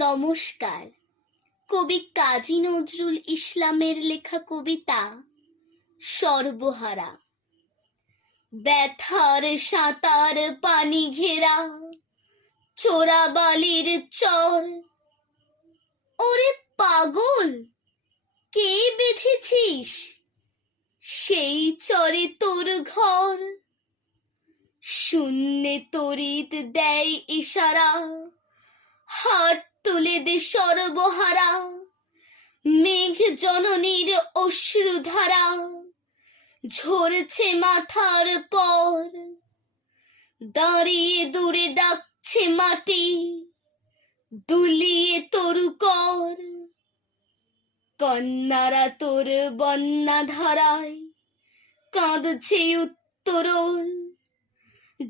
নমস্কার। কবি কাজী নজরুল ইসলামের লেখা কবিতা সর্বহারা। ব্যথার সাঁতার পানি ঘেরা চোরাবালির চর, ওরে পাগল কে বেঁধেছিস সেই চরে তোর ঘর? শূন্যে তড়িৎ দেয় ইশারা, হাত তুলে দে সর্বহারা। মেঘ জননীর অশ্রুধারা ঝরছে মাথার পর, দাঁড়িয়ে দূরে ডাকছে মাটি, দুলিয়ে তরু কর। কন্যারা তোর বন্যা ধারায় কাঁদছে উত্তরণ,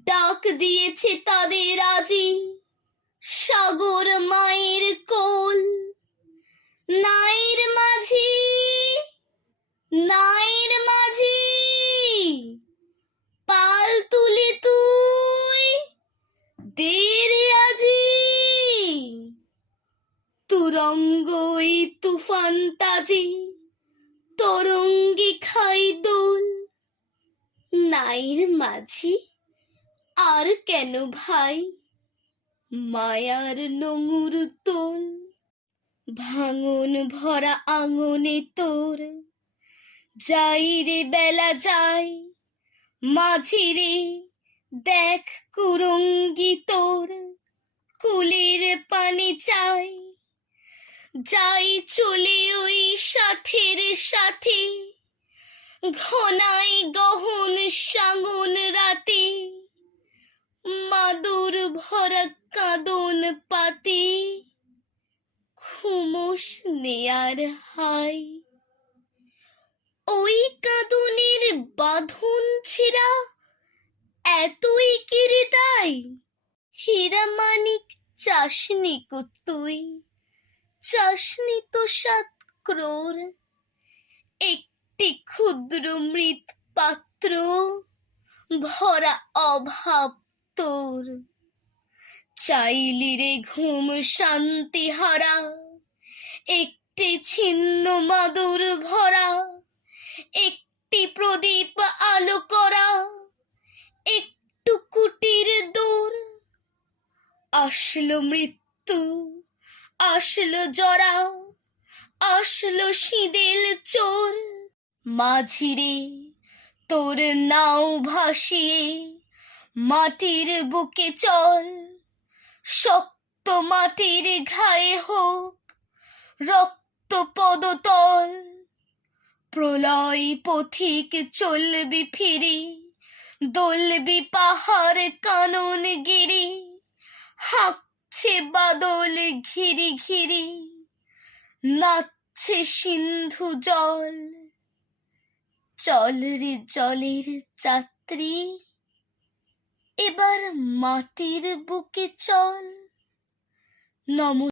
ডাক দিয়েছে তাদের আজি সাগর মায়ের কোল। নাইর মাঝি, নাইর মাঝি, পাল তুলে তুই দেরে আজি। তুরঙ্গই তুফান তাজি তরঙ্গি খাই দোল। নাইর মাঝি আর কেন ভাই মায়ার নোঙর তোল? ভাঙন ভরা আঙনে তোর যাই রে বেলা যাই, মাঝি রে দেখ কুরঙ্গি তোর কুলের পানি চাই। যাই চলে ওই সাথের সাথে ঘনাই গহন সাঙন রাতে, মাদুর ভরা কাঁদন পাতে খুমস নেয়ার হাই। ওই কাঁদনের বাঁধন ছেঁড়া এতই কিরে তাই? হীরা মানিক চাসনি কো তুই, চাসনি তো 7 ক্রোড়। একটি ক্ষুদ্র মৃৎ পাত্র ভরা অভাব তোর। চাইলি রে ঘুম শান্তি হারা, একটি ছিন্ন মাদুর ভরা, একটি প্রদীপ আলো করা, একটু কুটির দূর। আসলো মৃত্যু, আসলো জরা, আসলো শীদেল চোর। মাঝিরে তোর নাও ভাসিয়ে মাটির বুকে চল, শক্ত মাটির ঘায়ে হোক রক্ত পদতল। প্রলয় পথিক চলবি ফিরে, দোলবি পাহাড় কানন গিরি, হাঁকছে বাদল ঘিরি ঘিরি, নাচছে সিন্ধু জল। চল রে জলের যাত্রী, এবার মাটির বুকে চল। নমস্কার।